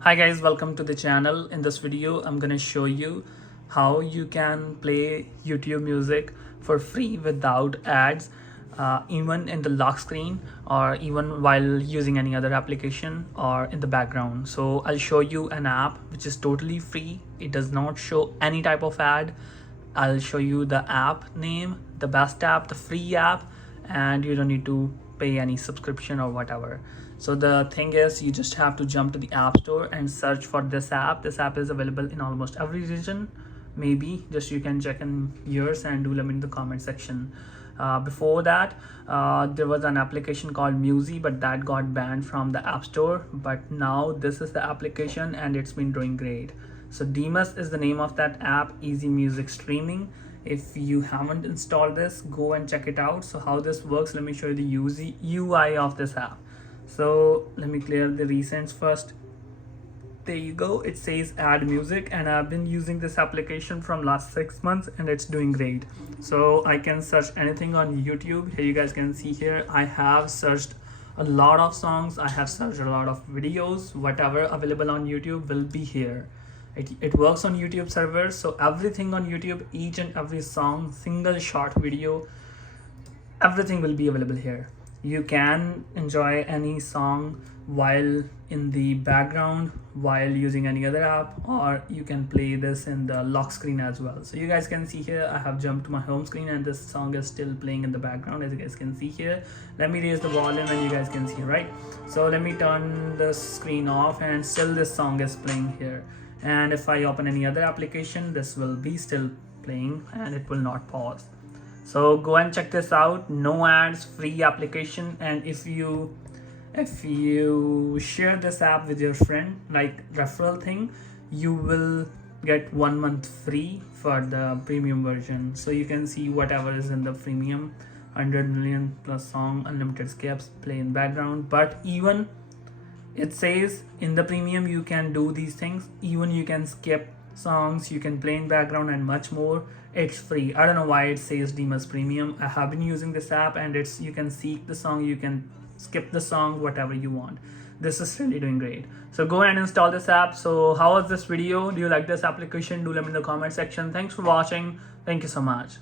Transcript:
Hi guys, welcome to the channel. In this video I'm gonna show you how you can play YouTube music for free without ads, even in the lock screen or even while using any other application or in the background. So I'll show you an app which is totally free. It does not show any type of ad. I'll show you the app name, the best app, the free app, and you don't need to pay any subscription or whatever. So the thing is, you just have to jump to the app store and search for this app. This app is available in almost every region. Maybe just you can check in yours and do let me in the comment section. Before that, there was an application called Musi, but that got banned from the app store. But now this is the application and it's been doing great. So Demus is the name of that app, easy music streaming. If you haven't installed this, go and check it out. So how this works, let me show you the UI of this app. So let me clear the recents first. There you go, it says add music, and I've been using this application from last 6 months and it's doing great. So I can search anything on YouTube. Here you guys can see here I have searched a lot of songs, I have searched a lot of videos. Whatever available on YouTube will be here. It works on YouTube servers, so everything on YouTube, each and every song, single short video, everything will be available here. You can enjoy any song while in the background, while using any other app, or you can play this in the lock screen as well. So you guys can see here I have jumped to my home screen and this song is still playing in the background, as you guys can see here. Let me raise the volume and you guys can see, right? So let me turn the screen off and still this song is playing here. And if I open any other application, this will be still playing and it will not pause. So go and check this out. No ads, free application. And if you share this app with your friend, like referral thing, you will get 1 month free for the premium version. So you can see whatever is in the premium, 100 million plus song, unlimited skips, play in background. But even it says in the premium you can do these things, even you can skip songs, you can play in background and much more. It's free. I don't know why it says Demus Premium. I have been using this app and it's, you can seek the song, you can skip the song, whatever you want. This is really doing great. So go and install this app. So how was this video? Do you like this application? Do let me in the comment section. Thanks for watching. Thank you so much.